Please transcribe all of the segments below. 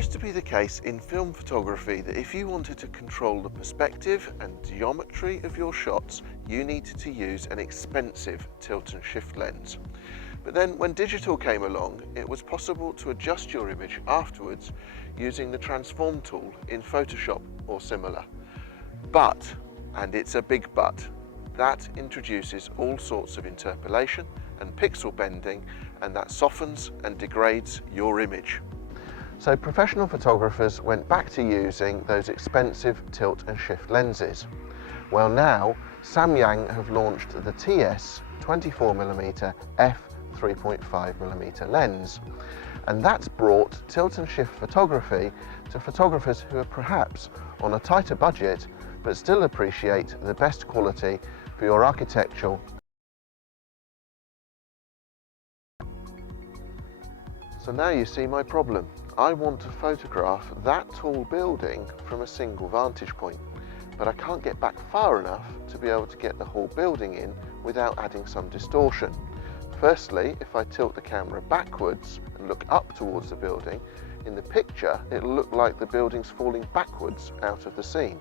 used to be the case in film photography that if you wanted to control the perspective and geometry of your shots, you needed to use an expensive tilt and shift lens. But then when digital came along, it was possible to adjust your image afterwards using the transform tool in Photoshop or similar. But, and it's a big but, that introduces all sorts of interpolation and pixel bending, and that softens and degrades your image. So professional photographers went back to using those expensive tilt and shift lenses. Well, now Samyang have launched the T-S 24mm f3.5mm lens, and that's brought tilt and shift photography to photographers who are perhaps on a tighter budget but still appreciate the best quality for your architectural. So now you see my problem. I want to photograph that tall building from a single vantage point, but I can't get back far enough to be able to get the whole building in without adding some distortion. Firstly, if I tilt the camera backwards and look up towards the building, in the picture it'll look like the building's falling backwards out of the scene.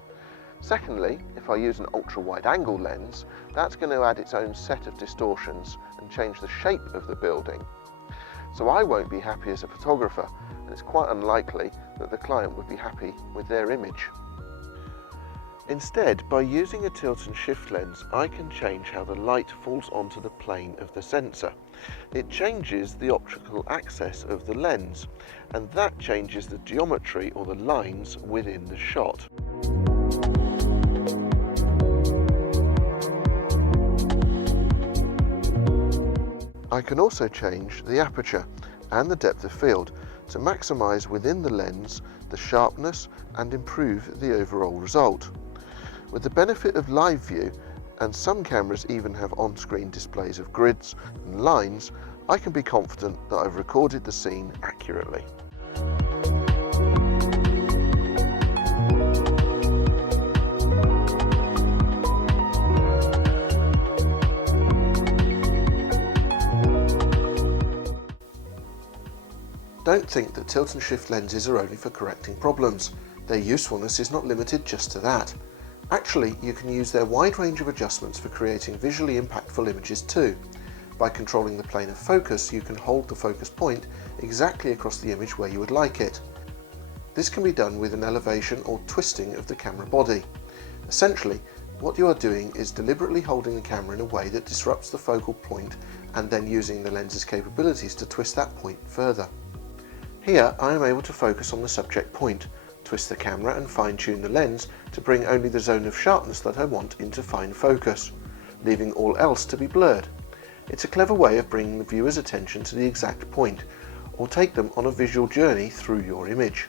Secondly, if I use an ultra-wide angle lens, that's going to add its own set of distortions and change the shape of the building. So I won't be happy as a photographer, and it's quite unlikely that the client would be happy with their image. Instead, by using a tilt and shift lens, I can change how the light falls onto the plane of the sensor. It changes the optical axis of the lens, and that changes the geometry or the lines within the shot. I can also change the aperture and the depth of field to maximize within the lens the sharpness and improve the overall result. With the benefit of live view, and some cameras even have on-screen displays of grids and lines, I can be confident that I've recorded the scene accurately. Don't think that tilt and shift lenses are only for correcting problems. Their usefulness is not limited just to that. Actually, you can use their wide range of adjustments for creating visually impactful images too. By controlling the plane of focus, you can hold the focus point exactly across the image where you would like it. This can be done with an elevation or twisting of the camera body. Essentially, what you are doing is deliberately holding the camera in a way that disrupts the focal point and then using the lens's capabilities to twist that point further. Here I am able to focus on the subject point, twist the camera and fine-tune the lens to bring only the zone of sharpness that I want into fine focus, leaving all else to be blurred. It's a clever way of bringing the viewer's attention to the exact point, or take them on a visual journey through your image.